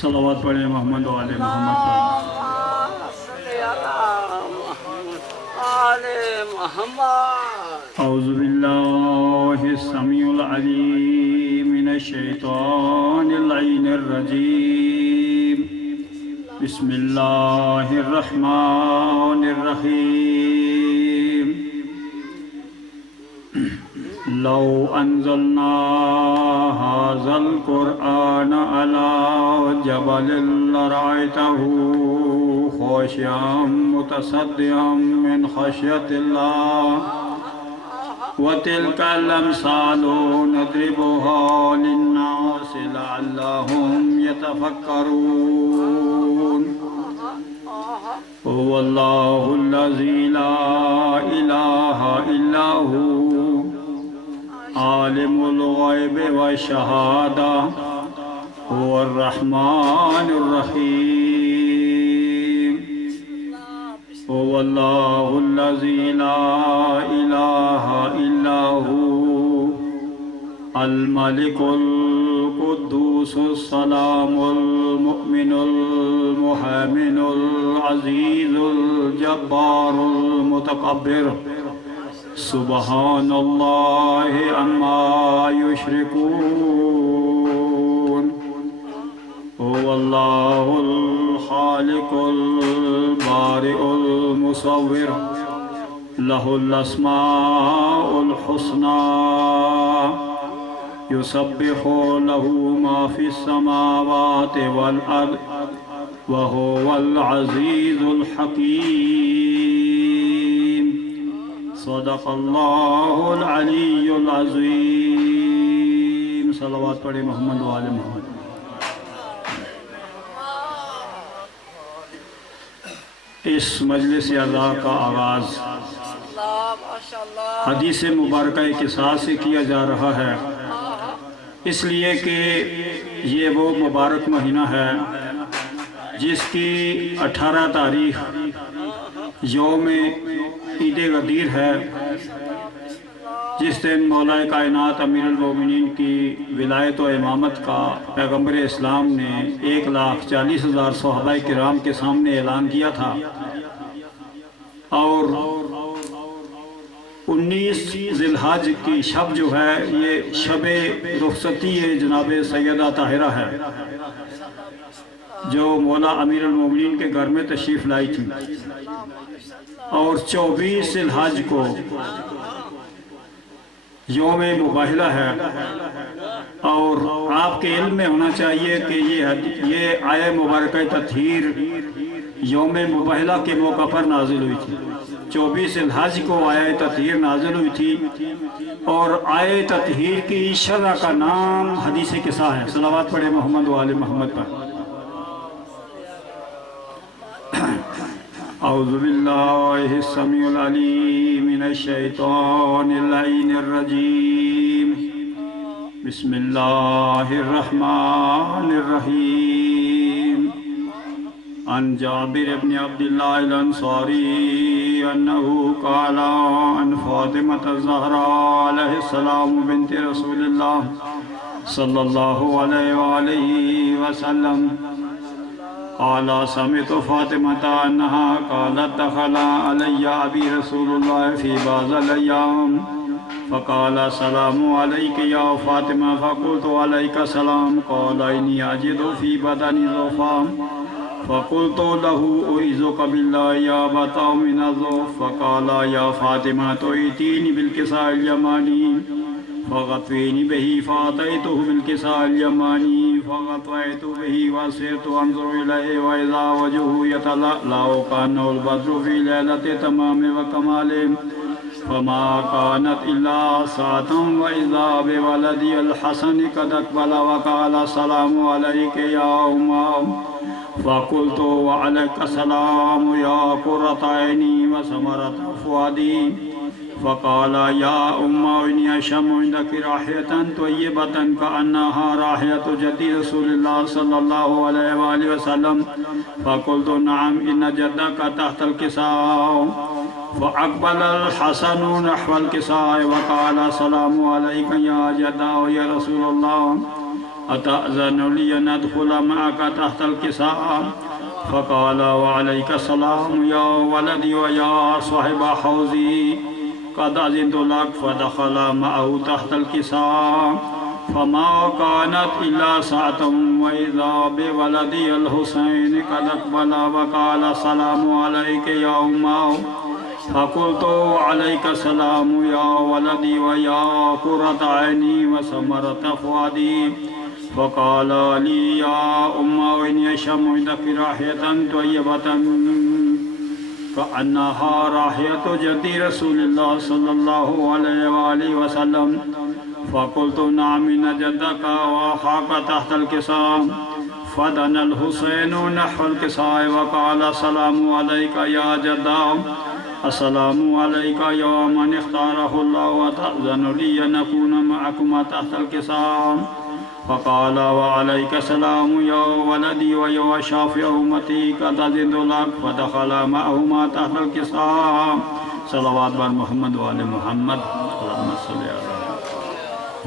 صلوات پڑھیں محمد و آل محمد پر۔ اعوذ باللہ السمیع العلیم من الشیطان اللعین الرجیم، بسم اللہ الرحمن الرحیم۔ لو انزلنا هذا القرآن على جبل لرأيته خاشعا متصدعا من خشية الله وتلك الأمثال نضربها للناس لعلهم يتفكرون۔ هو الله الذي لا إله إلا هو عالم الغیب والشہادہ هو الرحمن الرحیم۔ هو اللہ الذی لا الہ الا هو الملک القدوس السلام المؤمن المہیمن العزیز الجبار المتکبر، سبحان اللہ عما یشرکون۔ هو اللہ الخالق البارئ المصور، لہ الاسماء الحسنى، یسبح لہ ما فی السماوات والارض، وهو العزیز الحکیم۔ صدق اللہ العلی العظیم۔ صلوات پڑھیں محمد و آل محمد۔ اس مجلس عزا کا آغاز حدیث مبارکہ کے ساتھ سے کیا جا رہا ہے، اس لیے کہ یہ وہ مبارک مہینہ ہے جس کی 18 تاریخ یوم عید غدیر ہے، جس دن مولا کائنات امیر المومنین کی ولایت و امامت کا پیغمبر اسلام نے 1,40,000 صحابہ کرام کے سامنے اعلان کیا تھا، اور 19 ذی الحج کی شب جو ہے یہ شب رخصتی جناب سیدہ طاہرہ ہے، جو مولا امیر المومنین کے گھر میں تشریف لائی تھی، اور 24 ذی الحج کو یوم مباہلہ ہے۔ اور آپ کے علم میں ہونا چاہیے کہ یہ آیہ مبارکہ تطہیر یوم مباہلہ کے موقع پر نازل ہوئی تھی۔ 24 ذی الحج کو آیہ تطہیر نازل ہوئی تھی، اور آیہ تطہیر کی شرح کا نام حدیث قصہ ہے۔ صلوات پڑھیں محمد و آل محمد پر۔ اعوذ باللہ السمیع العلیم من الشیطان اللعین الرجیم، بسم اللہ الرحمن الرحیم۔ عن جابر بن عبداللہ الانصاری انہو قال عن فاطمة الزہراء علیہ السلام بنت رسول اللہ صلی اللہ علیہ وآلہ وسلم قال سمعت فاطمة أنها قالت دخل علي أبي رسول الله في بعض الأيام فقال السلام عليك يا فاطمة، فقلت عليك السلام، قال إني أجد في بدني ضعفا، فقلت له أعوذك بالله يا أبا من الضعف، فقال يا فاطمة ائتيني بالكساء اليماني فغطيني به، فأتيته بالكساء اليماني فغطيت به وسرت أنظر إليه وإذا وجهه يتلألأ كأنه البدر في ليلة تمام وكمال، فما كانت إلا ساعة وإذا بولدي الحسن قد أقبل وقال السلام عليك يا أمه، فقلت وعليك السلام يا قرة عيني وثمرة فؤادي، فقال يا إني أشم عندك راحية طيبة كأنها راحية جد رسول الله صلى الله عليه وآله وسلم. فقلت نعم إن جدك تحت الكساء. فأقبل الحسن نحو الكساء وقال السلام عليك يا جدا يا رسول الله أتأذن لي أن أدخل معك تحت الكساء؟ فقال وعليك السلام يا ولدي ويا صاحب حوزي قد أذنت لك. فدخل معه تحت الكساء فما كانت إلا ساعة وإذا بولدي الحسين قد أقبل وقال السلام عليك يا أمه. فقلت عليك السلام يا ولدي ويا قرة عيني وثمرة فؤادي. فقال لي يا أمه إني أشم عندك راحية طيبة كأنها راحية جد رسول الله صلى الله عليه وآله وسلم. فقلت نعم إن جدك وأخاك تحت الكساء. فدنا الحسين نحو الكساء وقال السلام عليك يا جدا. السلام عليك يا من اختاره الله وتأذن لي أن أكون معكما تحت الكساء. فقال وعليك السلام يا ولدي ويا شافع أمتي قد أذنت لك. فدخل معهما تحت الكساء. صلوات بر محمد وآل محمد اللهم صل على.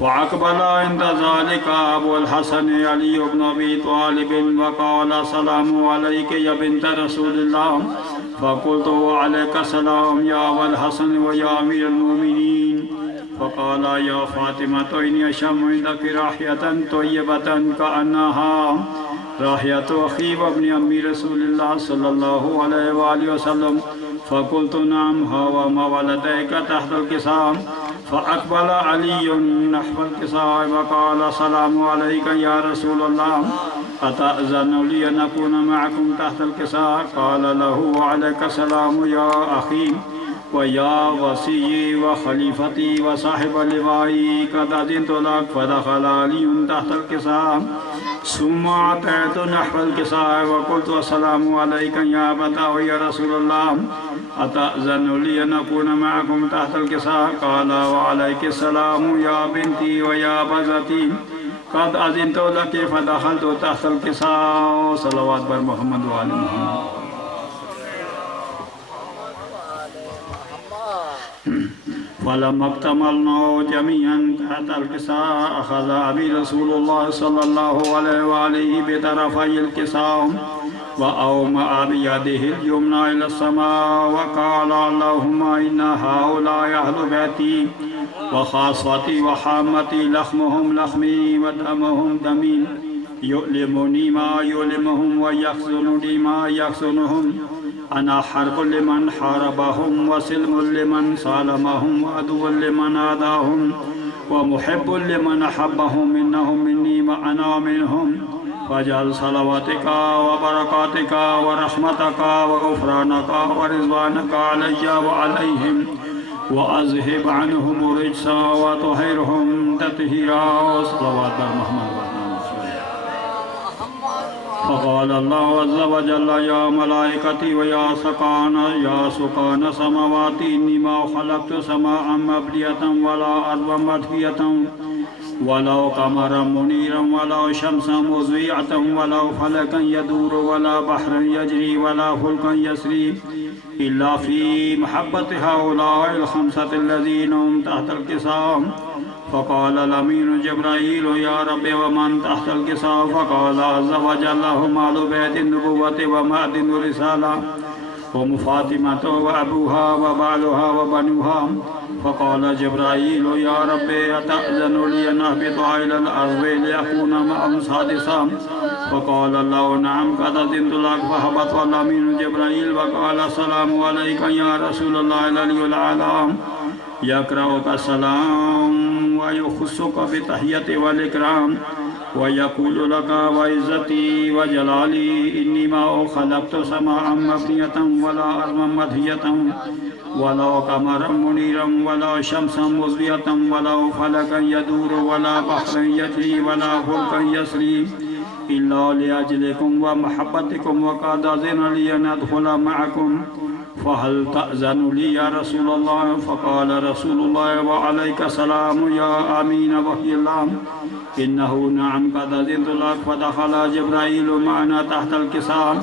وأقبل عند ذلك أبو الحسن علي بن أبي طالب وقال السلام عليك يا بنت رسول الله. فقلت وعليك السلام يا أبا الحسن ويا أمير المؤمنين. فقال يا فاطمة إني أشم عندك راحية طيبة كأنها راحية أخي وابن أمي رسول الله صلى الله عليه وآله وسلم. فقلت نعم ها وما ولديك تحت الكساء. فأقبل علي نحو الكساء وقال السلام عليك يا رسول الله أتأذن لي أن أكون معكم تحت الكساء؟ قال له وعليك السلام يا أخي ويا وصي وخليفتي وصاحب لوائي قد أذنت لك. فدخل علي تحت الكساء ثم أتيت نحو الكساء وقلت السلام عليك يا أبتا ويا رسول الله أتأذن لي أن أكون معكم تحت الكساء؟ قال وعليك السلام يا بنتي ويا بزتي قد أذنت لك. فدخلت تحت الكساء. صلوات بر محمد وآل محمد. فلما اكتملنا جميعا تحت الكساء أخذ أبي رسول الله صلى الله عليه وآله بطرفي الكساء وأومأ بيده اليمنى إلى السماء وقال اللهم إن هؤلاء أهل بيتي وخاصتي وحامتي لحمهم لحمي ودمهم دمي يؤلمني ما يؤلمهم ويحزنني ما يحزنهم. أنا حرب لمن حاربهم وسلم لمن سالمهم وعدو لمن عاداهم ومحب لمن أحبهم إنهم مني وأنا منهم. فاجعل صلواتك وبركاتك ورحمتك وغفرانك ورضوانك علي وعليهم وأذهب عنهم الرجس وطهرهم تطهيرا. صلوات محمد. فقال الله عز وجل يا ملائكتي ويا سكان سماواتي إني ما خلقت سماء مبنية ولا أرضا مطفية ولا قمرا منيرا ولا شمسا مضيئة ولا فلكا يدور ولا بحرا يجري ولا فلكا يسري إلا في محبة هؤلاء الخمسة الذين هم تحت الكساء. فقال الأمين جبرائيل يا رب ومن تحت الكساء؟ فقال عز وجل هم أهل بيت النبوة ومعدن الرسالة هم فاطمة وأبوها وبعلها وبنوها. فقال جبرائيل يا رب أتأذن لي أن أهبط إلى الأرض لأكون معهم سادسا؟ فقال الله نعم قد أذنت لك. فهبط الأمين جبرائيل وقال السلام عليك يا رسول الله العلي الأعلى. يقرأك السلام ويخصك بتحية والإكرام ويقول لك وعزتي وجلالي إني ما خلقت سماء مبنية ولا أرضا مدهية ولا قمرا منيرا ولا شمسا مضيئة ولا فلكا يدور ولا بحرا يجري ولا فلكا يسري إلا لأجلكم ومحبتكم وقد أذن لي أن أدخل معكم فهل تأذن لي يا رسول الله؟ فقال رسول الله وعليك السلام يا أمين وحي الله إنه نعم قد أذنت لك. فدخل جبرائيل معنا تحت الكساء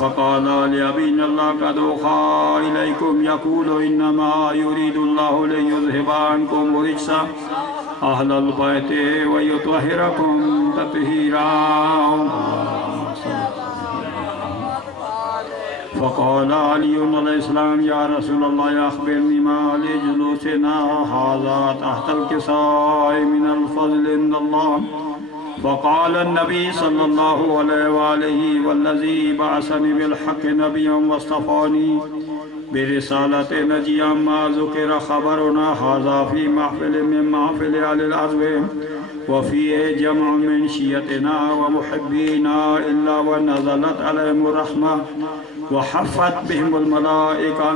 فقال لأبينا الله قد أوحى إليكم يقول إنما يريد الله ليذهب عنكم الرجس أهل البيت ويطهركم تطهيرا. فقال علي عليه السلام يا رسول الله أخبرني ما لجلوسنا هذا تحت الكساء من الفضل عند الله. فقال النبي صلى الله عليه وآله والذي بعثني بالحق نبيا واصطفاني برسالة نجيا ما ذكر خبرنا هذا في محفل من محفل أهل الأرض وفيه جمع من شيتنا ومحبينا إلا ونزلت عليهم الرحمة وحفت بهم الملائكة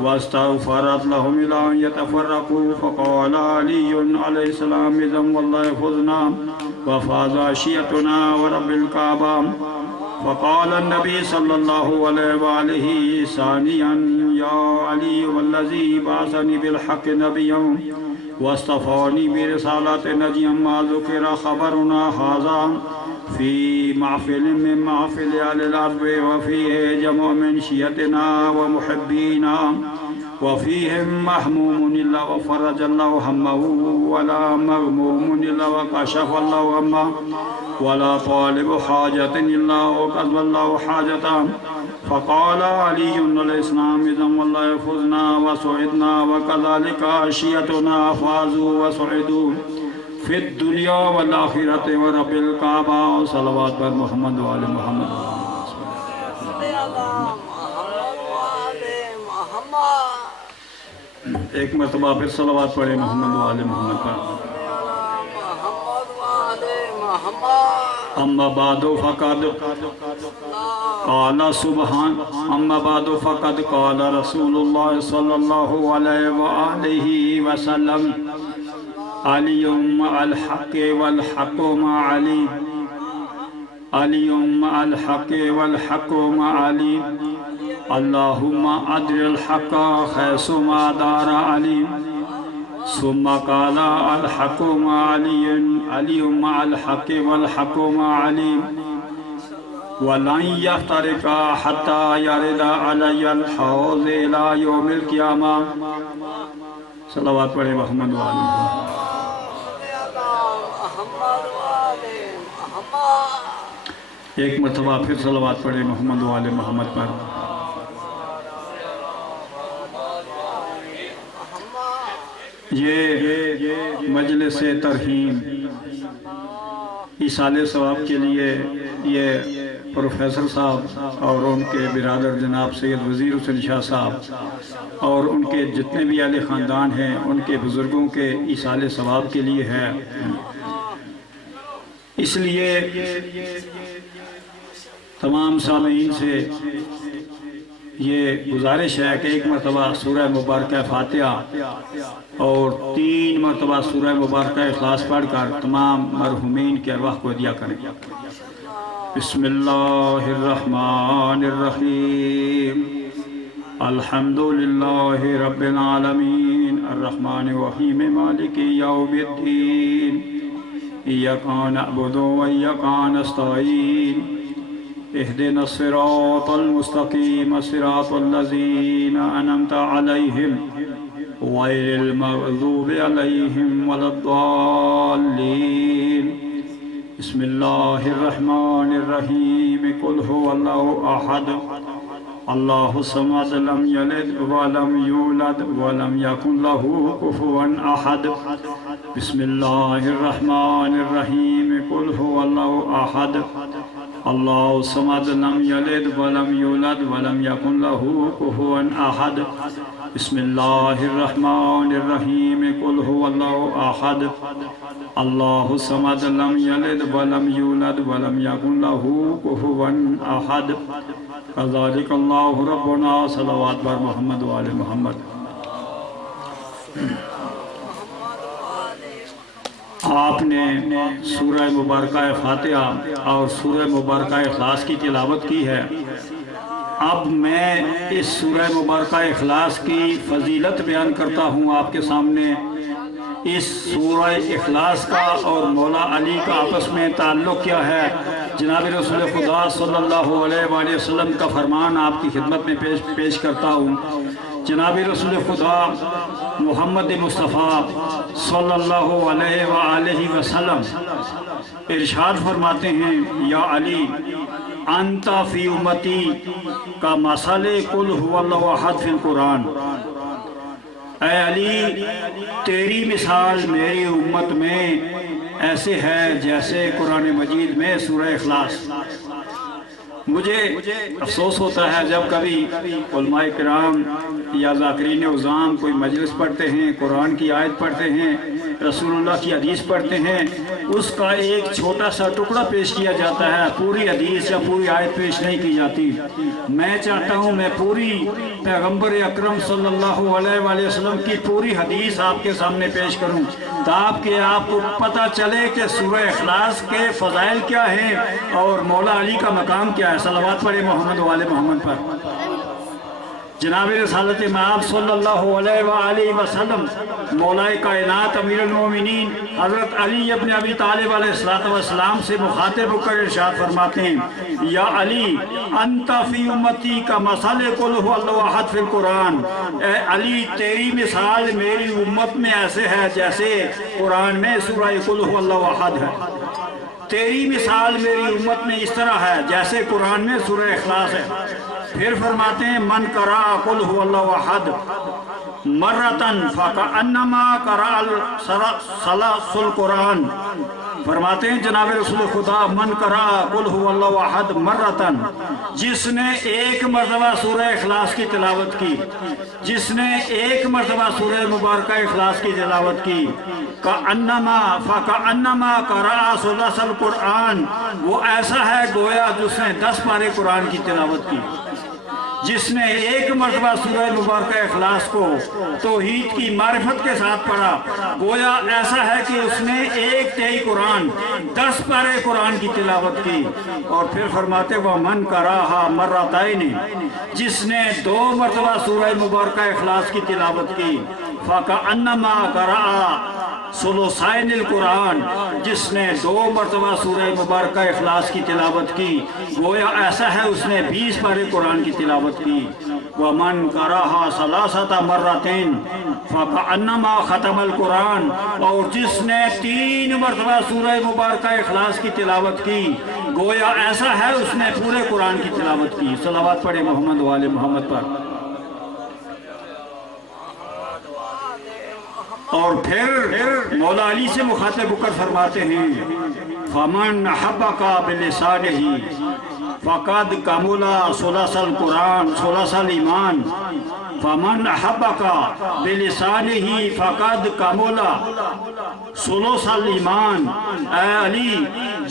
واستغفرت لهم إلى أن يتفرقوا. فقال علي عليه السلام إذا والله فزنا وفاز شيعتنا ورب الكعبة. فقال النبي صلى الله عليه وآله ثانيا يا علي والذي بعثني بالحق نبيا واصطفاني برسالة نجيا ما ذكر خبرنا هذا في محفل من محفل أهل الأرض وفيه جمع من شيعتنا ومحبينا وفيهم محموم إلا وفرج الله همه ولا مغموم إلا وكشف الله همه ولا طالب حاجة إلا وقضى الله حاجته. فقال علي عليه السلام إذا والله فزنا وسعدنا وكذلك شيعتنا فازوا وسعدوا في الدنيا والآخرة ورب الكعبة. صلوات بر محمد وآل محمد. ایک مرتبہ پھر صلوات پڑھیں محمد وآل محمد پر. اما بعد فقد قال سبحان اما بعد فقد قال رسول الله صلى الله عليه وآله وسلم علي مع الحق والحق مع علي علي مع الحق والحق مع علي اللهم أدر الحق حيثما دار علي. ثم قال الحق مع علي علي مع الحق والحق مع علي ولن يفترقا حتى يرد علي الحوض إلى يوم القيامة. صلوات پڑھیں محمد وآلہ. ایک مرتبہ پھر صلوات پڑھیں محمد وآل محمد پر. یہ مجلس ترحیم ایصال ثواب کے لیے یہ پروفیسر صاحب اور ان کے برادر جناب سید وزیر حسین شاہ صاحب اور ان کے جتنے بھی اہل خاندان ہیں ان کے بزرگوں کے ایصال ثواب کے لیے ہے. اس لیے تمام سامعین سے یہ گزارش ہے کہ ایک مرتبہ سورہ مبارکہ فاتحہ اور 3 مرتبہ سورہ مبارکہ اخلاص پڑھ کر تمام مرحومین کے ارواح کو ہدیہ کریں. بسم اللہ الرحمن الرحیم الحمدللہ رب العالمین الرحمن الرحیم مالک یوم الدین ایاک نعبد و ایاک نستعین اهدنا الصراط المستقيم صراط الذين أنعمت عليهم غير المغضوب عليهم ولا الضالين. بسم الله الرحمن الرحيم قل هو الله أحد الله الصمد لم يلد ولم يولد ولم يكن له كفوا أحد. بسم الله الرحمن الرحيم قل هو الله أحد الله الصمد لم يلد ولم يولد ولم يكن له كفوا أحد. بسم الله الرحمن الرحيم قل هو الله أحد الله الصمد لم يلد ولم يولد ولم يكن له كفوا أحد. كذلك الله ربنا. صلوات بر محمد وآل محمد. آپ نے سورہ مبارکہ فاتحہ اور سورہ مبارکہ اخلاص کی تلاوت کی ہے. اب میں اس سورہ مبارکہ اخلاص کی فضیلت بیان کرتا ہوں آپ کے سامنے۔ اس سورہ اخلاص کا اور مولا علی کا آپس میں تعلق کیا ہے، جناب رسول خدا صلی اللہ علیہ وآلہ وسلم کا فرمان آپ کی خدمت میں پیش کرتا ہوں۔ جناب رسول خدا محمد مصطفیٰ صلی اللہ علیہ وآلہ وسلم ارشاد فرماتے ہیں، یا علی انت فی امتی کا مثل قل هو اللہ احد فی القرآن۔ اے علی تیری مثال میری امت میں ایسے ہے جیسے قرآن مجید میں سورہ اخلاص۔ مجھے افسوس ہوتا ہے جب کبھی علماء کرام یا ذاکرین عظام کوئی مجلس پڑھتے ہیں، قرآن کی آیت پڑھتے ہیں، رسول اللہ کی حدیث پڑھتے ہیں، اس کا ایک چھوٹا سا ٹکڑا پیش کیا جاتا ہے، پوری حدیث یا پوری آیت پیش نہیں کی جاتی۔ میں چاہتا ہوں میں پوری پیغمبر اکرم صلی اللہ علیہ وآلہ وسلم کی پوری حدیث آپ کے سامنے پیش کروں تاکہ آپ کو پتہ چلے کہ سورہ اخلاص کے فضائل کیا ہیں اور مولا علی کا مقام کیا ہے۔ صلوات پڑھے محمد والے محمد پر۔ جناب رسالت مآب صلی اللہ علیہ وآلہ وسلم مولا کائنات امیر المومنین حضرت علی ابن ابی طالب علیہ السلام سے مخاطب ہو کر ارشاد فرماتے ہیں، یا علی انت فی امتی کا مثل قل هو اللہ احد فی القرآن۔ اے علی تیری مثال میری امت میں ایسے ہے جیسے قرآن میں سورہ قل هو اللہ احد ہے۔ تیری مثال میری امت میں اس طرح ہے جیسے قرآن میں سورہ اخلاص ہے۔ پھر فرماتے ہیں، من قرأ قل هو اللہ احد مرتن فکأنما قرأ ثلث القرآن۔ فرماتے ہیں جناب رسول خدا، من قرأ قل هو اللہ احد مرتن، جس نے ایک مرتبہ سورہ اخلاص کی تلاوت کی، جس نے ایک مرتبہ سورہ مبارکہ اخلاص کی تلاوت کی، فکأنما قرأ ثلث القرآن، وہ ایسا ہے گویا جس نے 10 پارے قرآن کی تلاوت کی۔ جس نے ایک مرتبہ سورہ مبارکہ اخلاص کو توحید کی معرفت کے ساتھ پڑھا، گویا ایسا ہے کہ اس نے 1/3 قرآن 10 پارے قرآن کی تلاوت کی۔ اور پھر فرماتے وہ من قرأہا مرتین، جس نے 2 مرتبہ سورہ مبارکہ اخلاص کی تلاوت کی، فکأنما قرأ ثلثین القرآن، جس نے 2 مرتبہ سورہ مبارکہ اخلاص کی تلاوت کی، گویا ایسا ہے اس نے 20 پارے قرآن کی تلاوت کی۔ وَمَنْ قَرَأَهَا ثَلَاثَةَ مَرَّتَيْنِ فَكَأَنَّمَا خَتَمَ الْقُرْآنَ، اور جس نے 3 مرتبہ سورہ مبارکہ اخلاص کی تلاوت کی، گویا ایسا ہے اس نے پورے قرآن کی تلاوت کی۔ صلوات پڑھے محمد والے محمد پر۔ اور پھر مولا علی سے مخاطب ہو کر فرماتے ہیں، فَمَنْ أَحَبَّكَ بِلِسَانِهِ فَقَدْ كَمُلَ ثُلُثَ الْقُرْآنِ ثُلُثَ الْإِيمَانِ فَمَنْ أَحَبَّكَ بِلِسَانِهِ فَقَدْ كَمُلَ ثُلُثَ الْإِيمَانِ۔ اے علی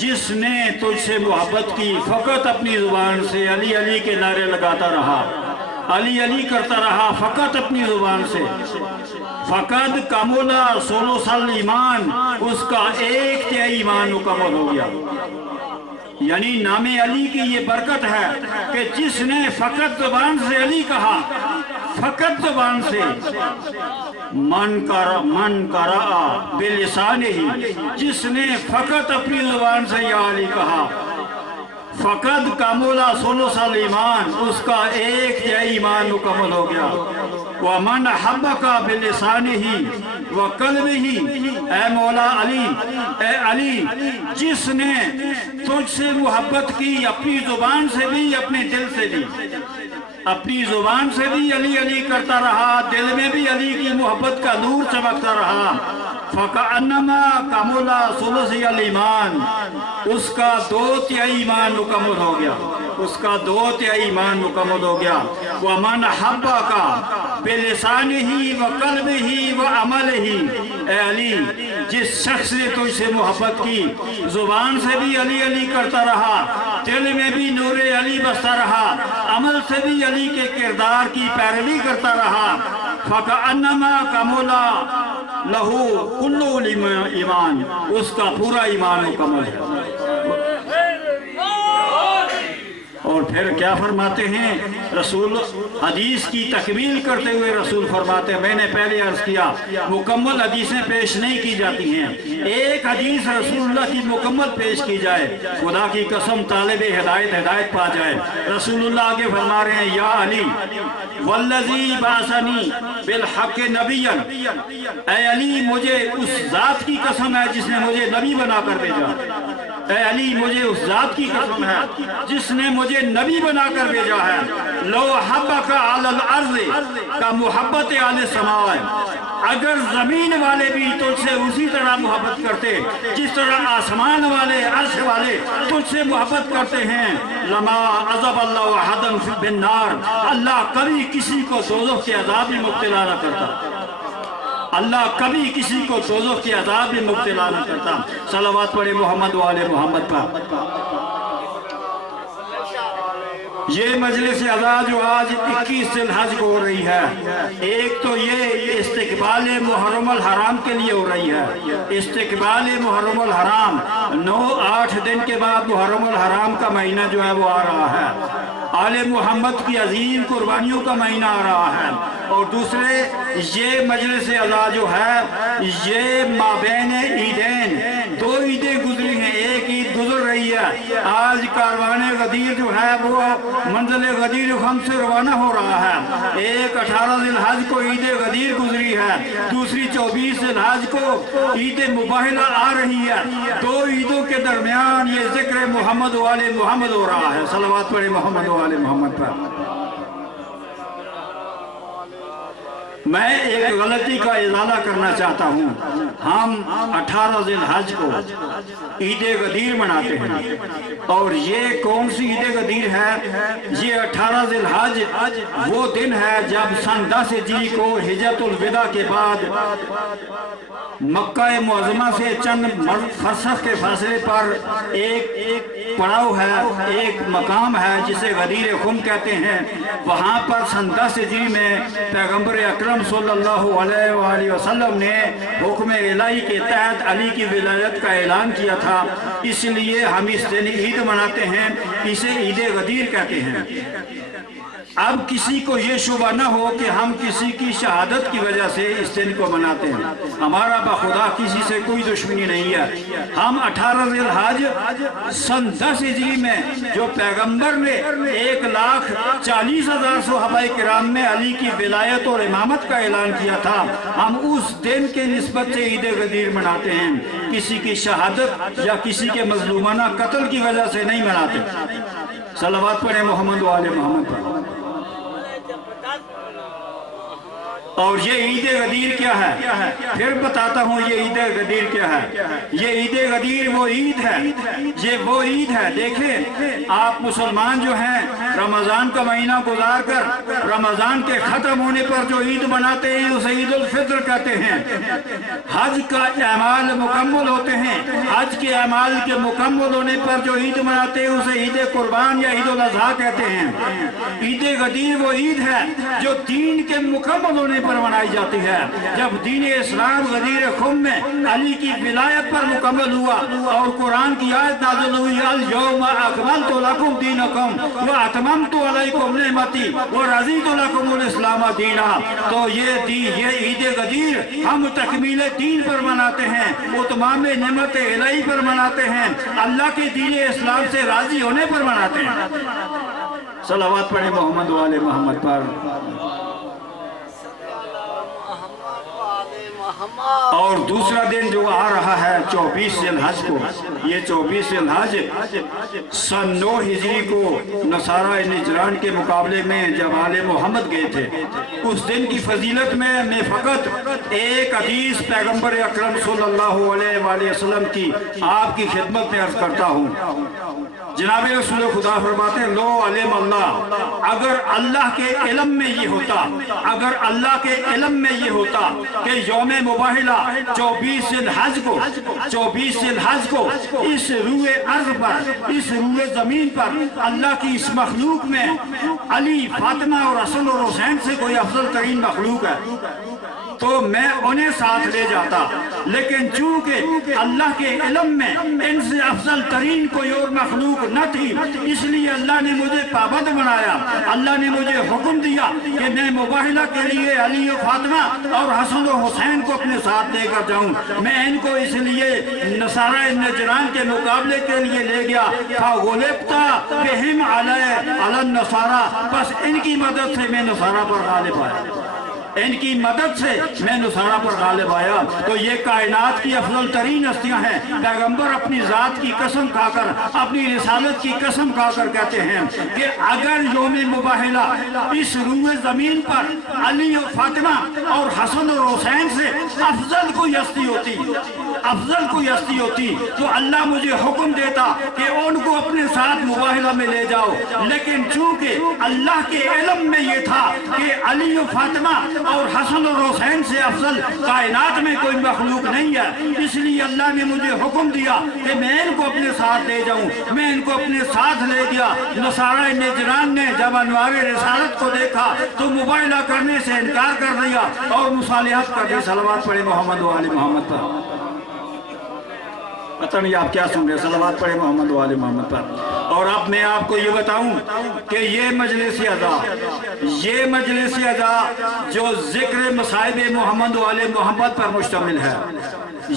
جس نے تجھ سے محبت کی فقط اپنی زبان سے علی علی کے نعرے لگاتا رہا، علی علی کرتا رہا فقط اپنی زبان سے، فقد کملا ثلث الایمان، اس کا 1/3 ایمان مکمل ہو گیا۔ یعنی نام علی کی یہ برکت ہے کہ جس نے فقط زبان سے علی کہا، فقط زبان سے، من قرأ بلسانہ، جس نے فقط اپنی زبان سے یا علی کہا، فقد کملا ثلث الایمان، اس کا 1/3 ایمان مکمل ہو گیا۔ وَمَنْ أَحَبَّكَ بِلِسَانِهِ وَقَلْبِهِ، اے مولا علی، اے علی جس نے تجھ سے محبت کی اپنی زبان سے بھی اپنے دل سے بھی، اپنی زبان سے بھی علی علی کرتا رہا، دل میں بھی علی کی محبت کا نور چمکتا رہا، فَكَأَنَّمَا كَمُلَ ثُلُثَ الْإِيمَانِ، اس کا 2/3 ایمان مکمل ہو گیا، اس کا 2/3 ایمان مکمل ہو گیا۔ وَمَنْ أَحَبَّكَ بِلِسَانِهِ وَقَلْبِهِ وَعَمَلِهِ، اے علی جس شخص نے تجھ سے محبت کی، زبان سے بھی علی علی کرتا رہا، دل میں بھی نور علی بستا رہا، عمل سے بھی علی کے کردار کی پیروی کرتا رہا، فَكَأَنَّمَا كَمُلَ لَهُ كُلُّ الْإِيمَانِ، اس کا پورا ایمان مکمل ہے۔ اور پھر کیا فرماتے ہیں رسول حدیث کی تکمیل کرتے ہوئے رسول فرماتے ہیں، میں نے پہلے عرض کیا مکمل حدیثیں پیش نہیں کی جاتی ہیں، ایک حدیث رسول اللہ کی مکمل پیش کی جائے خدا کی قسم طالب ہدایت پا جائے۔ رسول اللہ آگے فرما رہے ہیں، یا علی والذی بعثنی بالحق نبیا، اے علی مجھے اس ذات کی قسم ہے جس نے مجھے نبی بنا کر بھیجا، اے علی مجھے اس ذات کی قسم ہے جس نے مجھے نبی بنا کر بھیجا ہے، لو حبک علی الارض کا محبت علی السماء، اگر زمین والے بھی تجھ سے اسی طرح محبت کرتے جس طرح آسمان والے عرش والے تجھ سے محبت کرتے ہیں، لما عذب اللہ احدا بالنار، اللہ کبھی کسی کو دوزخ کے عذاب میں مبتلا نہ کرتا، اللہ کبھی کسی کو دوزخ کے عذاب میں مبتلا نہ کرتا۔ صلوات پڑھے محمد و آل محمد پر۔ یہ مجلس عزا جو آج 21 ذی الحج کو ہو رہی ہے، ایک تو یہ استقبال محرم الحرام کے لیے ہو رہی ہے، استقبال محرم الحرام 9-8 دن کے بعد محرم الحرام کا مہینہ جو ہے وہ آ رہا ہے، آل محمد کی عظیم قربانیوں کا مہینہ آ رہا ہے، اور دوسرے یہ مجلس عزا جو ہے یہ مابین عیدین 2 عیدیں گزری ہیں، ایک عید گزر رہی ہے، آج کاروان غدیر جو ہے وہ منزل غدیر خم سے روانہ ہو رہا ہے، ایک 18 ذی الحج کو عید غدیر گزری ہے، دوسری 24 ذی الحج کو عید مباہلہ آ رہی ہے، 2 عیدوں کے درمیان یہ ذکر محمد و آل محمد ہو رہا ہے۔ صلوات پڑھے محمد و آل محمد پر۔ میں ایک غلطی کا ازالہ کرنا چاہتا ہوں، ہم 18 ذی الحج کو عید غدیر مناتے ہیں، اور یہ کون سی عید غدیر ہے؟ یہ 18 ذی الحج وہ دن ہے جب سن 10 ہجری کو حجۃ الوداع کے بعد مکہ معظمہ سے چند فرسخ کے فاصلے پر ایک پڑاؤ ہے، ایک مقام ہے جسے غدیر خم کہتے ہیں، وہاں پر سن 10 ہجری میں پیغمبر اکرم صلی اللہ علیہ وآلہ وسلم نے حکم الہی کے تحت علی کی ولایت کا اعلان کیا تھا، اس لیے ہم اس دن عید مناتے ہیں، اسے عید غدیر کہتے ہیں۔ اب کسی کو یہ شبہ نہ ہو کہ ہم کسی کی شہادت کی وجہ سے اس دن کو مناتے ہیں، ہمارا بخدا کسی سے کوئی دشمنی نہیں ہے، ہم 18 ذی الحج سن 10 ہجری میں جو پیغمبر نے 1,40,000 صحابہ کرام میں علی کی ولایت اور امامت کا اعلان کیا تھا، ہم اس دن کے نسبت سے عید غدیر مناتے ہیں، کسی کی شہادت یا کسی کے مظلومانہ قتل کی وجہ سے نہیں مناتے۔ صلوات پڑھیں محمد و آل محمد پر۔ اور یہ عید غدیر کیا ہے؟ پھر بتاتا ہوں یہ عید غدیر کیا ہے۔ یہ عید غدیر وہ عید ہے، یہ وہ عید ہے، دیکھیں آپ مسلمان جو ہیں رمضان کا مہینہ گزار کر رمضان کے ختم ہونے پر جو عید مناتے ہیں اسے عید الفطر کہتے ہیں، حج کا اعمال مکمل ہوتے ہیں، حج کے اعمال کے مکمل ہونے پر جو عید مناتے ہیں اسے عید قربان یا عید الاضحیٰ کہتے ہیں۔ عید غدیر وہ عید ہے جو دین کے مکمل ہونے پر منائی جاتی ہے، جب دین اسلام غدیر خم میں علی کی ولایت پر مکمل ہوا اور قرآن کی آیت نازل ہوئی، اليوم اکملت لکم دینکم واتممت علیکم نعمتی ورضیت لکم الاسلام دینا، تو یہ عید غدیر ہم تکمیل دین پر مناتے ہیں، اتمام نعمت الہی پر مناتے ہیں، اللہ کے دین اسلام سے راضی ہونے پر مناتے ہیں۔ صلوات پڑھیں محمد و آل محمد پر۔ اور دوسرا دن جو آ رہا ہے 24 ذی الحج کو، یہ 24 ذی الحج سن 9 ہجری کو نصارہ نجران کے مقابلے میں جب آل محمد گئے تھے، اس دن کی فضیلت میں فقط ایک حدیث پیغمبر اکرم صلی اللہ علیہ وآلہ وسلم کی آپ کی خدمت میں عرض کرتا ہوں۔ جناب رسول خدا فرماتے ہیں، لو علم اللہ، اگر اللہ کے علم میں یہ ہوتا، اگر اللہ کے علم میں یہ ہوتا کہ یوم مباہلہ 24 ذی الحج کو اس روئے ارض پر، اس روئے زمین پر اللہ کی اس مخلوق میں علی، فاطمہ اور حسن اور حسین سے کوئی افضل ترین مخلوق ہے، تو میں انہیں ساتھ لے جاتا، لیکن چونکہ اللہ کے علم میں ان سے افضل ترین کوئی اور مخلوق نہ تھی، اس لیے اللہ نے مجھے پابند بنایا۔ اللہ نے مجھے حکم دیا کہ میں مباہلہ کے لیے علی و فاطمہ اور حسن و حسین کو اپنے ساتھ لے کر جاؤں۔ میں ان کو اس لیے نصارہ نجران کے مقابلے کے لیے لے گیا، فَغُلِبْتَ بِهِمْ عَلَى النَّصَارَى، بس ان کی مدد سے میں نصارہ پر غالب آیا، ان کی مدد سے میں نصارہ پر غالب آیا۔ تو یہ کائنات کی افضل ترین ہستیاں ہیں۔ پیغمبر اپنی ذات کی قسم کھا کر، اپنی رسالت کی قسم کھا کر کہتے ہیں کہ اگر یوم مباہلہ اس روئے زمین پر علی و فاطمہ اور حسن اور حسین سے افضل کوئی ہستی ہوتی، افضل کوئی ہستی ہوتی، تو اللہ مجھے حکم دیتا کہ ان کو اپنے ساتھ مباہلہ میں لے جاؤ، لیکن چونکہ اللہ کے علم میں یہ تھا کہ علی و فاطمہ اور حسن اور حسین سے افضل کائنات میں کوئی مخلوق نہیں ہے، اس لیے اللہ نے مجھے حکم دیا کہ میں ان کو اپنے ساتھ لے جاؤں۔ میں ان کو اپنے ساتھ لے گیا۔ نصارہ نجران نے جب انوار رسالت کو دیکھا تو مباہلہ کرنے سے انکار کر دیا اور مصالحت کر دی۔ صلوات پڑھے محمد و آل محمد پر۔ پتہ نہیں آپ کیا سن رہے، صلوات پڑھے محمد و آل محمد پر۔ اور اب میں آپ کو یہ بتاؤں کہ یہ مجلس ادا جو ذکر مصائب محمد و آل محمد پر مشتمل ہے،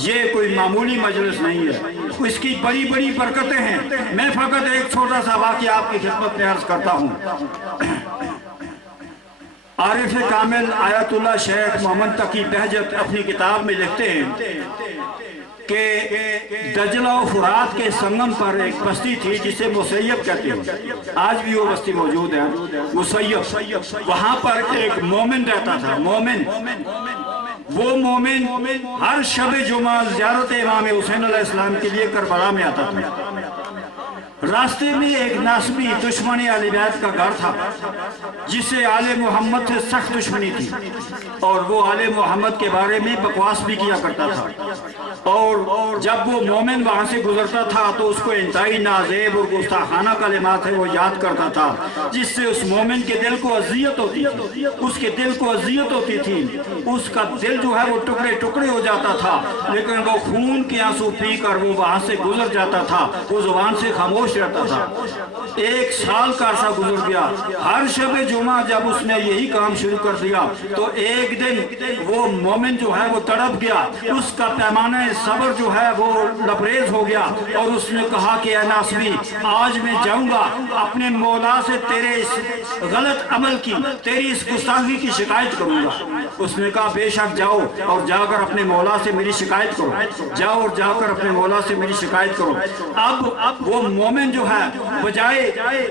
یہ کوئی معمولی مجلس نہیں ہے، اس کی بڑی بڑی برکتیں ہیں۔ میں فقط ایک چھوٹا سا واقعہ آپ کی خدمت میں عرض کرتا ہوں۔ عارف کامل آیت اللہ شیخ محمد تقی بہجت اپنی کتاب میں لکھتے ہیں کہ دجلہ و فرات کے سنگم پر ایک بستی تھی جسے مسیب کہتے ہیں، آج بھی وہ بستی موجود ہے، مسیب۔ وہاں پر ایک مومن رہتا تھا، مومن۔ وہ مومن ہر شب جمعہ زیارت امام حسین علیہ السلام کے لیے کربلا میں آتا تھا۔ راستے میں ایک ناسبی دشمن اہل بیت کا گھر تھا جسے آل محمد سے سخت دشمنی تھی، اور وہ آل محمد کے بارے میں بکواس بھی کیا کرتا تھا، اور جب وہ مومن وہاں سے گزرتا تھا تو اس کو انتہائی نازیب اور گستاخانہ کلمات وہ یاد کرتا تھا، جس سے اس مومن کے دل کو اذیت ہوتی تھی، اس کے دل کو اذیت ہوتی تھی، اس کا دل جو ہے وہ ٹکڑے ٹکڑے ہو جاتا تھا، لیکن وہ خون کے آنسو پی کر وہ وہاں سے گزر جاتا تھا، وہ زبان سے خاموش رہتا تھا۔ 1 سال کا عرصہ گزر گیا۔ ہر شب جمعہ جب اس نے یہی کام شروع کر دیا تو ایک دن وہ مومن جو ہے وہ تڑپ گیا، اس کا پیمانہ صبر جو ہے وہ لبریز ہو گیا، اور اس نے کہا کہ اے ناصبی، آج میں جاؤں گا اپنے مولا سے تیرے اس غلط عمل کی، تیری اس گستاخی کی شکایت کروں گا۔ اس نے کہا بے شک جاؤ اور جا کر اپنے مولا سے میری شکایت کرو، جاؤ اور جا کر اپنے مولا سے میری شکایت کرو۔ اب وہ مومن جو ہے بجائے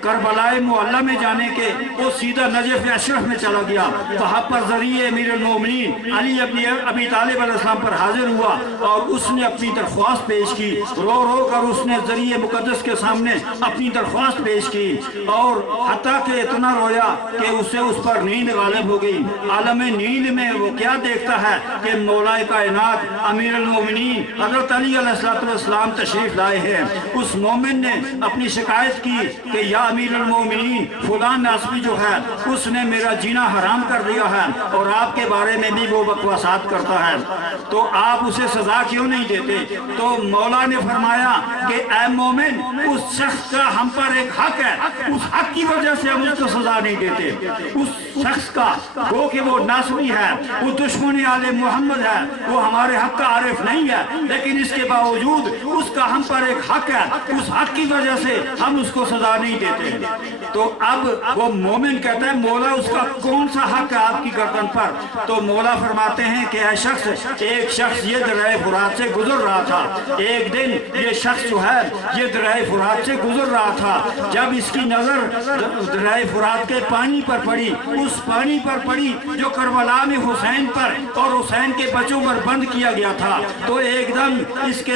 کربلائے معلی میں جانے کے وہ سیدھا نجف اشرف میں چلا گیا۔ وہاں پر ذریعہ امیر المومنین علی ابن ابی طالب علیہ السلام پر حاضر ہوا اور اس نے اپنی درخواست پیش کی، رو رو کر اس نے ذریعہ مقدس کے سامنے اپنی درخواست پیش کی، اور حتیٰ کہ اتنا رویا کہ اسے اس پر نیند غالب ہو گئی۔ عالم نیند میں وہ کیا دیکھتا ہے کہ مولا کائنات امیر المومنین حضرت علی علیہ السلام تشریف لائے ہیں۔ اس مومن نے اپنی شکایت کی کہ یا امیر المومنین، فلاں ناسبی جو ہے اس نے میرا جینا حرام کر دیا ہے اور آپ کے بارے میں بھی وہ بکواسات کرتا ہے، تو آپ اسے سزا کیوں نہیں دیتے؟ تو مولا نے فرمایا کہ اے مومن، اس شخص کا ہم پر ایک حق ہے، اس حق کی وجہ سے ہم اس کو سزا نہیں دیتے۔ اس شخص کا وہ کہ وہ ناسبی ہے، وہ دشمن آل محمد ہے، وہ ہمارے حق کا عارف نہیں ہے، لیکن اس کے باوجود اس کا ہم پر ایک حق ہے، اس حق کی وجہ سے ہم اس کو سزا نہیں دیتے۔ تو اب وہ مومن کہتا ہے مولا اس کا کون سا حق ہے آپ کی گردن پر؟ تو مولا فرماتے ہیں کہ اے شخص، ایک شخص یہ دریائے فرات سے گزر رہا تھا، ایک دن یہ شخص جو ہے یہ دریائے فرات سے گزر رہا تھا، جب اس کی نظر دریائے فرات کے پانی پر پڑی، اس پانی پر پڑی جو کربلا میں حسین پر اور حسین کے بچوں پر بند کیا گیا تھا، تو ایک دم اس کے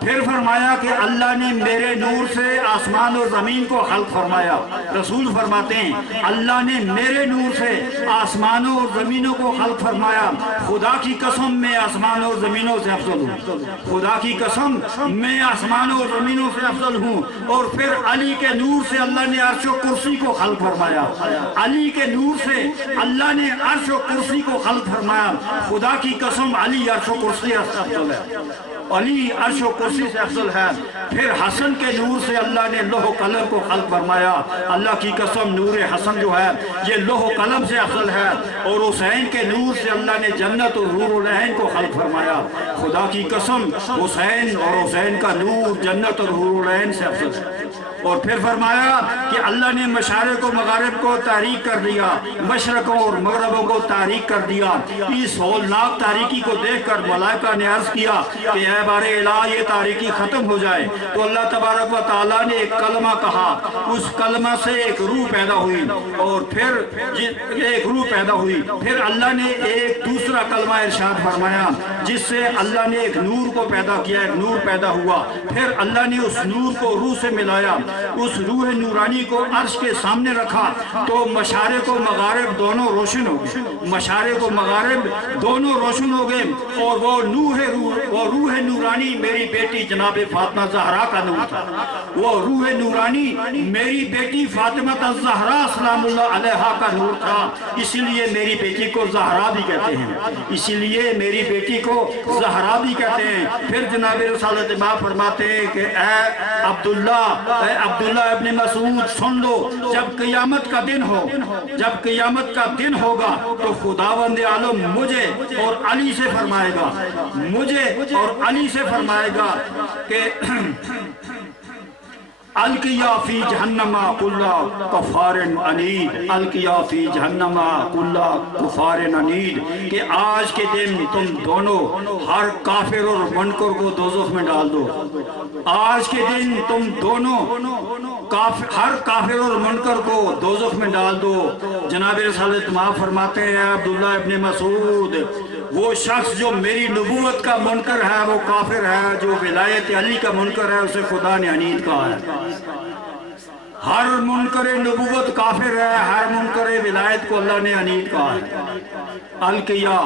پھر فرمایا کہ اللہ نے میرے نور سے آسمان اور زمین کو خلق فرمایا. رسول فرماتے ہیں اللہ نے میرے نور سے آسمانوں اور زمینوں کو خلق فرمایا. خدا کی قسم میں آسمانوں اور زمینوں سے افضل ہوں. خدا کی قسم میں آسمانوں اور زمینوں سے افضل ہوں. اور پھر علی کے نور سے اللہ نے عرش و کرسی کو خلق فرمایا. علی کے نور سے اللہ نے عرش و کرسی کو خلق فرمایا. خدا کی قسم علی عرش و کرسی سے افضل ہے. علی عرش و کرسی سے افضل ہے. پھر حسن کے نور سے اللہ نے لوح و قلم کو خلق فرمایا. اللہ کی قسم نور حسن جو ہے یہ لوح و قلم سے افضل ہے. اور حسین کے نور سے اللہ نے جنت اور حور العین کو خلق فرمایا. خدا کی قسم حسین اور حسین کا نور جنت اور حور العین سے افضل ہے. اور پھر فرمایا کہ اللہ نے مشارق و مغرب کو تاریک کر دیا, مشرقوں اور مغربوں کو تاریک کر دیا. اس ہولناک تاریکی کو دیکھ کر ملائکہ نے عرض کیا کہ اے بار الہ یہ تاریکی ختم ہو جائے. تو اللہ تبارک و تعالیٰ نے ایک کلمہ کہا, اس کلمہ سے ایک روح پیدا ہوئی. اور پھر ایک روح پیدا ہوئی. پھر اللہ نے ایک دوسرا کلمہ ارشاد فرمایا جس سے اللہ نے ایک نور کو پیدا کیا, ایک نور پیدا ہوا. پھر اللہ نے اس نور کو روح سے ملایا, اس روح نورانی کو عرش کے سامنے رکھا تو مشارق و مغارب دونوں روشن ہو گئے. مشارق و مغارب دونوں روشن ہو گئے. اور وہ روح نورانی میری بیٹی جناب فاطمہ زہرا کا نور تھا. وہ روح نورانی میری بیٹی فاطمہ الزہرا سلام اللہ علیہا کا نور تھا. اسی لیے میری بیٹی کو زہرا بھی کہتے ہیں. اسی لیے میری بیٹی کو زہرا بھی کہتے ہیں. پھر جناب رسالت ماں فرماتے ہیں کہ اے عبداللہ ابن مسعود سن لو, جب قیامت کا دن ہو, جب قیامت کا دن ہوگا تو خداوند عالم مجھے اور علی سے فرمائے گا, مجھے اور علی سے فرمائے گا کہ القیا فی جہنم کل کفار عنید, القیا فی جہنم کل کفار عنید, کہ آج کے دن تم دونوں ہر کافر اور منکر کو دوزخ میں ڈال دو. آج کے دن تم دونوں ہر کافر اور منکر کو دوزخ میں ڈال دو. جناب رسالت ماں فرماتے ہیں عبداللہ ابن مسعود وہ شخص جو میری نبوت کا منکر ہے وہ کافر ہے, جو ولایت علی کا منکر ہے اسے خدا نے عنید کہا ہے. ہر منکر نبوت کافر ہے, ہر منکر ولایت کو اللہ نے عنید کہا ہے. القیا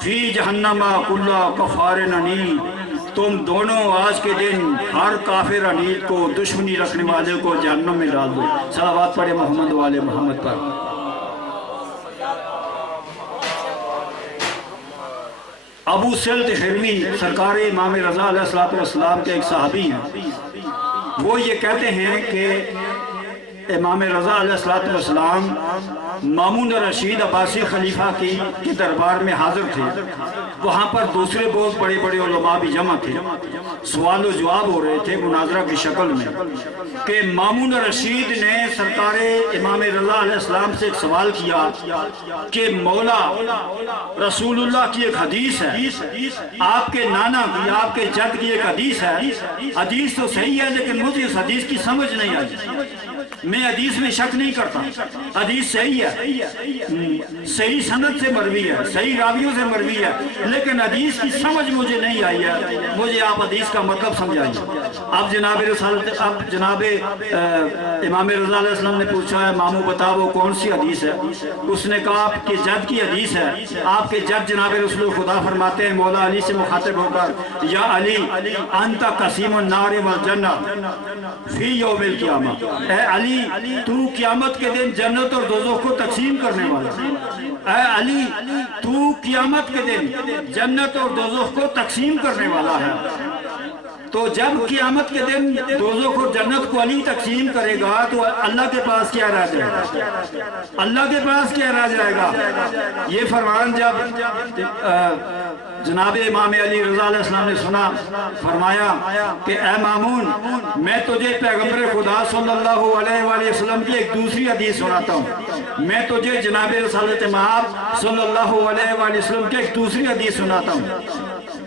فی جہنم کل کفار عنید, تم دونوں آج کے دن ہر کافر عنید کو, دشمنی رکھنے والے کو جہنم میں ڈال دو. صلوات پڑھے محمد والے محمد پر. ابو سلط حرمی سرکار امام رضا علیہ السلام کے ایک صحابی ہیں. وہ یہ کہتے ہیں کہ امام رضا علیہ السلام مامون رشید عباسی خلیفہ کی دربار میں حاضر تھے. وہاں پر دوسرے بہت بڑے بڑے علماء بھی جمع تھے. سوال و جواب ہو رہے تھے مناظرہ کی شکل میں کہ مامون رشید نے سرکار امام رضا علیہ السلام سے ایک سوال کیا کہ مولا رسول اللہ کی ایک حدیث ہے, آپ کے نانا کی, آپ کے جد کی ایک حدیث ہے. حدیث تو صحیح ہے لیکن مجھے اس حدیث کی سمجھ نہیں آئی. میں حدیث میں شک نہیں کرتا, حدیث صحیح ہے, صحیح سند سے مروی ہے, صحیح راویوں سے مروی ہے, لیکن حدیث کی سمجھ مجھے نہیں آئی ہے. مجھے آپ حدیث کا مطلب سمجھائیے. اب جناب امام رضا علیہ السلام نے پوچھا ہے ماموں بتاؤ وہ کون سی حدیث ہے. اس نے کہا آپ کے جد کی حدیث ہے. آپ کے جد جناب رسول خدا فرماتے ہیں مولا علی سے مخاطب ہو کر یا علی انت قسیم النار والجنہ فی یوم القیامہ, اے علی تو قیامت کے دن جنت اور دوزخ کو تقسیم کرنے والا. اے علی تو قیامت کے دن جنت اور دوزخ کو تقسیم کرنے والا ہے. تو جب قیامت کے دن دوزخ اور جنت کو علی تقسیم کرے گا تو اللہ کے پاس کیا رہ جائے گا, اللہ کے پاس کیا رہ جائے گا. یہ فرمان جب جناب امام علی رضا علیہ السلام نے سنا, فرمایا کہ اے مامون میں تجھے پیغمبر خدا صلی اللہ علیہ وآلہ وسلم کی ایک دوسری حدیث سناتا ہوں. میں تجھے جناب رسالت مآب صلی اللہ علیہ وآلہ وسلم کی ایک دوسری حدیث سناتا ہوں.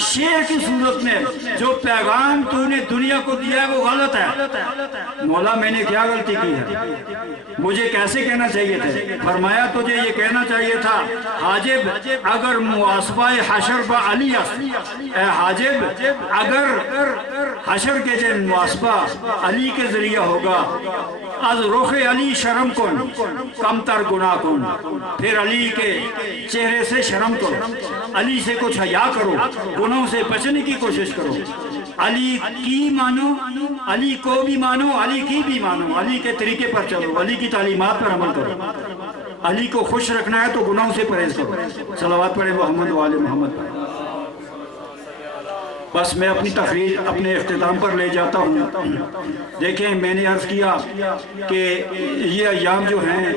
شیر کی صورت میں جو پیغام تو نے دنیا کو دیا ہے وہ غلط ہے۔ مولا میں نے کیا غلطی کی ہے؟ مجھے کیسے کہنا چاہیے تھے؟ فرمایا تجھے یہ کہنا چاہیے تھا حاجب اگر محاسبہ حشر با علی است، اے حاجب اگر حشر کے دن محاسبہ علی کے ذریعہ ہوگا، از رخ علی شرم کن کم تر گناہ کن، پھر علی کے چہرے سے شرم کرو، علی سے کچھ حیا کرو، گناہوں سے بچنے کی کوشش کرو، علی کی مانو، علی کو بھی مانو، علی کی بھی مانو، علی کے طریقے پر چلو، علی کی تعلیمات پر عمل کرو، علی کو خوش رکھنا ہے تو گناہوں سے پرہیز کرو۔ صلوات پڑھیں محمد و آل محمد پر۔ بس میں اپنی تقریر اپنے اختتام پر لے جاتا ہوں۔ دیکھیں میں نے عرض کیا کہ یہ ایام جو ہیں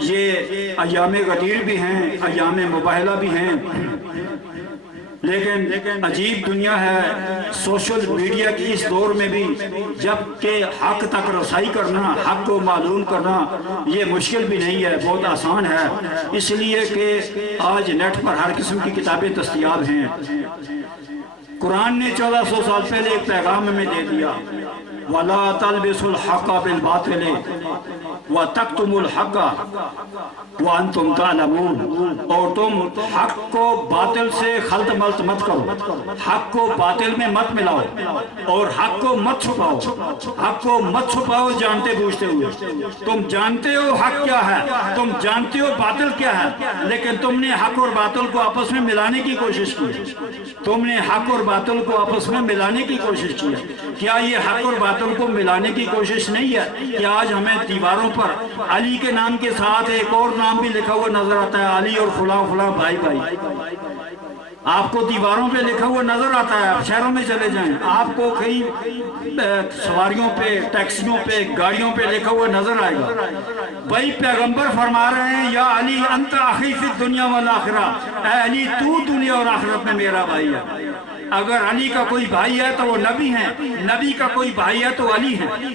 یہ ایام غدیر بھی ہیں، ایام مباہلہ بھی ہیں، لیکن عجیب دنیا ہے سوشل میڈیا کی اس دور میں بھی، جب کہ حق تک رسائی کرنا، حق کو معلوم کرنا یہ مشکل بھی نہیں ہے، بہت آسان ہے، اس لیے کہ آج نیٹ پر ہر قسم کی کتابیں دستیاب ہیں۔ قرآن نے 1400 سال پہلے ایک پیغام ہمیں دے دیا، وَلَا تَلْبِسُوا الْحَقَّ بِالْبَاطِلِ وَتَكْتُمُوا الْحَقَّ وَأَنْتُمْ تَعْلَمُونَ، اور تم حق کو باطل سے خلط ملط مت کرو، حق کو باطل میں مت ملاؤ اور حق کو مت چھپاؤ، حق کو مت چھپاؤ جانتے بوجھتے ہوئے۔ تم جانتے ہو حق کیا ہے، تم جانتے ہو باطل کیا ہے، لیکن تم نے حق اور باطل کو آپس میں ملانے کی کوشش کی، تم نے حق اور باطل کو آپس میں ملانے کی کوشش کی۔ کیا یہ حق اور باطل کو ملانے کی کوشش نہیں ہے کہ آج ہمیں دیواروں پر علی کے نام کے ساتھ ایک اور نام بھی لکھا ہوا نظر آتا ہے، علی اور فلاں فلاں بھائی بھائی، آپ کو دیواروں پہ لکھا ہوا نظر آتا ہے۔ آپ شہروں میں چلے جائیں، آپ کو کئی سواریوں پہ، ٹیکسیوں پہ، گاڑیوں پہ لکھا ہوا نظر آئے گا۔ بھائی پیغمبر فرما رہے ہیں یا علی انت اخی فی الدنیا والآخرہ، اے علی تو دنیا اور آخرت میں میرا بھائی ہے۔ اگر علی کا کوئی بھائی ہے تو وہ نبی ہیں، نبی کا کوئی بھائی ہے تو علی ہیں۔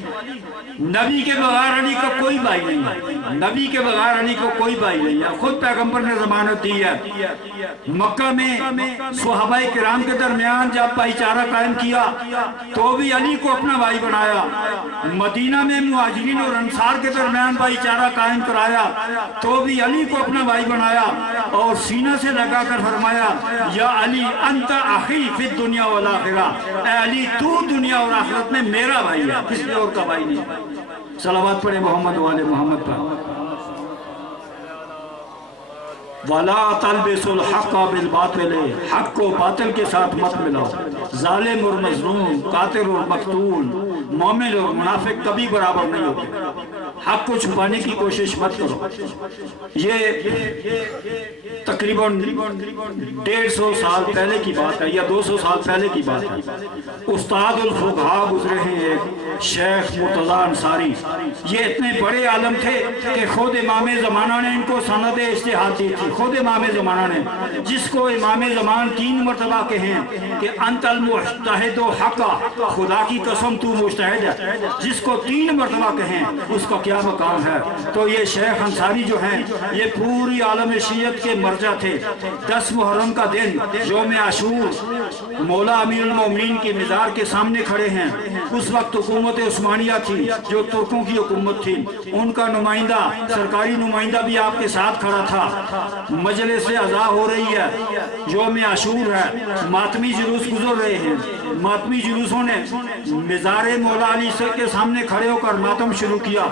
نبی کے بغیر علی کا کوئی بھائی نہیں ہے، نبی کے بغیر علی کو کوئی بھائی نہیں ہے۔ خود پیغمبر نے ضمانت دی ہے۔ مکہ میں صحابہ کرام کے درمیان جب بھائی چارہ قائم کیا تو بھی علی کو اپنا بھائی بنایا، مدینہ میں مہاجرین اور انصار کے درمیان بھائی چارہ قائم کرایا تو بھی علی کو اپنا بھائی بنایا، اور سینہ سے لگا کر فرمایا یا علی انت اخی فی الدنیا والآخرہ، اے علی تو دنیا اور آخرت میں میرا بھائی ہے، کسی اور کا بھائی نہیں۔ صلوات پڑھیں محمد و آل محمد پر۔ وَلَا تَلْبِسُوا الْحَقَّ بِالْبَاطِلِ، حق کو باطل کے ساتھ مت ملاؤ۔ ظالم اور مظلوم، قاتل اور مقتول، مومن اور منافق کبھی برابر نہیں ہوتے۔ حق کو چھپانے کی کوشش مت کرو۔ یہ تقریباً 150 سال پہلے کی بات ہے یا 200 سال پہلے کی بات ہے۔ استاد الفقہاء گزرے ہیں ایک شیخ مرتضیٰ انصاری، یہ اتنے بڑے عالم تھے کہ خود امام زمانہ نے ان کو سند اجتہاد دی تھی، خود امام زمانہ نے، جس کو امام زمان 3 مرتبہ کہیں کہ انت المجتہد حقا، خدا کی قسم تو مجتہد ہے، جس کو 3 مرتبہ کہیں اس کا کیا مقام ہے۔ تو یہ شیخ انصاری جو ہیں یہ پوری عالم شیعت کے مرجع تھے۔ 10 محرم کا دن یوم عاشور مولا امیر المومنین کے مزار کے سامنے کھڑے ہیں۔ اس وقت حکومت عثمانیہ تھی جو ترکوں کی حکومت تھی، ان کا نمائندہ، سرکاری نمائندہ بھی آپ کے ساتھ کھڑا تھا۔ مجلس سے اذا ہو رہی ہے، یوم عاشور ہے، ماتمی جلوس گزر رہے ہیں۔ ماتمی جلوسوں نے مزار مولا علی کے سامنے کھڑے ہو کر ماتم شروع کیا،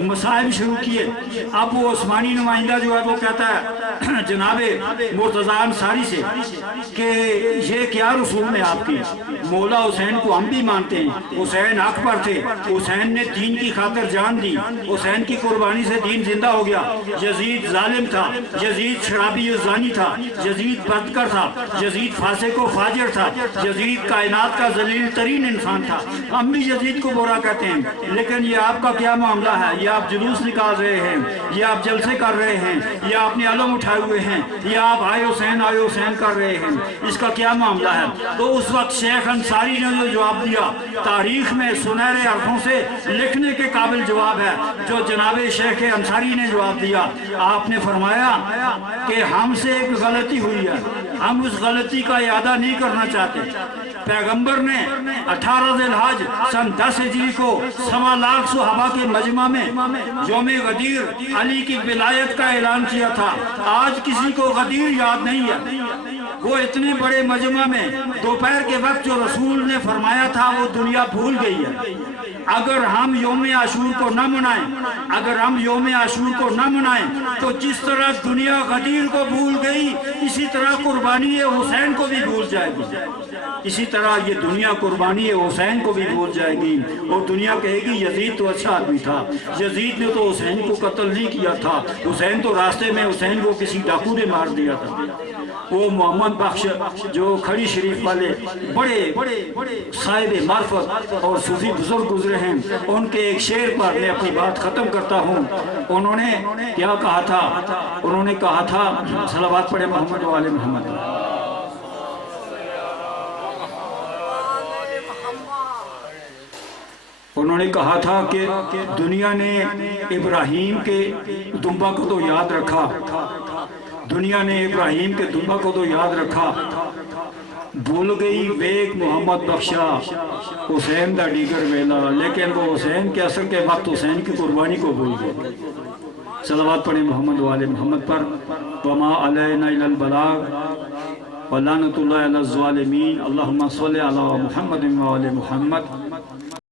مصائب شروع کیے۔ اب وہ عثمانی نمائندہ جو ہے وہ کہتا ہے جناب مرتضیٰ انصاری سے کہ یہ کیا رسوم ہے آپ کی؟ مولا حسین کو ہم بھی مانتے ہیں، حسین حق پر تھے، حسین نے دین کی خاطر جان دی، حسین کی قربانی سے دین زندہ ہو گیا۔ یزید ظالم تھا، یزید شرابی و زانی تھا، یزید بدکر تھا، یزید فاسق و فاجر تھا، یزید کا کائنات کا ذلیل ترین انسان تھا. ہم بھی یزید کو برا کہتے ہیں، لیکن یہ آپ کا کیا معاملہ ہے؟ یہ آپ جلوس نکال رہے ہیں، یہ آپ جلسے کر رہے ہیں، یہ آپ نے علم اٹھائے ہوئے ہیں، یہ آپ آئے حسین کر رہے ہیں، اس کا کیا معاملہ ہے؟ تو اس وقت شیخ انصاری نے جو جواب دیا، تاریخ میں سنہرے حرفوں سے لکھنے کے قابل جواب ہے جو جناب شیخ انصاری نے جواب دیا. آپ نے فرمایا کہ ہم سے ایک غلطی ہوئی ہے، ہم اس غلطی کا اعادہ نہیں کرنا چاہتے. پیغمبر نے 18 ذی الحج سن 10 ہجری کو 1.25 لاکھ صحابہ کے مجمع میں یوم غدیر علی کی ولایت کا اعلان کیا تھا. آج کسی کو غدیر یاد نہیں ہے. وہ اتنے بڑے مجمع میں دوپہر کے وقت جو رسول نے فرمایا تھا وہ دنیا بھول گئی ہے. اگر ہم یوم عاشور کو نہ منائیں، اگر ہم یوم عاشور کو نہ منائیں تو جس طرح دنیا غدیر کو بھول گئی اسی طرح قربانی حسین کو بھی بھول جائے گی. اسی طرح یہ دنیا قربانی حسین کو بھی بھول جائے گی اور دنیا کہے گی یزید تو اچھا آدمی تھا، یزید نے تو حسین کو قتل نہیں کیا تھا، حسین تو راستے میں حسین کو کسی ڈاکو نے مار دیا تھا. وہ محمد بخش جو کھڑی شریف والے بڑے صاحب معرفت اور صوفی بزرگ گزرے ہیں، ان کے ایک شعر پر میں اپنی بات ختم کرتا ہوں. انہوں نے کیا کہا تھا؟ انہوں نے کہا تھا، صلوات پڑھے محمد و آل محمد. انہوں نے کہا تھا کہ دنیا نے ابراہیم کے دمبا کو تو یاد رکھا، دنیا نے ابراہیم کے دمبا کو تو یاد رکھا، بھول گئی ویک محمد بخشا حسین دا ڈیگر ویلا. لیکن وہ حسین کے اثر کے وقت حسین کی قربانی کو بھول گئے. صلوات پڑھیں محمد و آل محمد پر. وما علینا الا البلاغ ولعنت اللہ علی الظالمین. اللہم صلی علی محمد و آل محمد.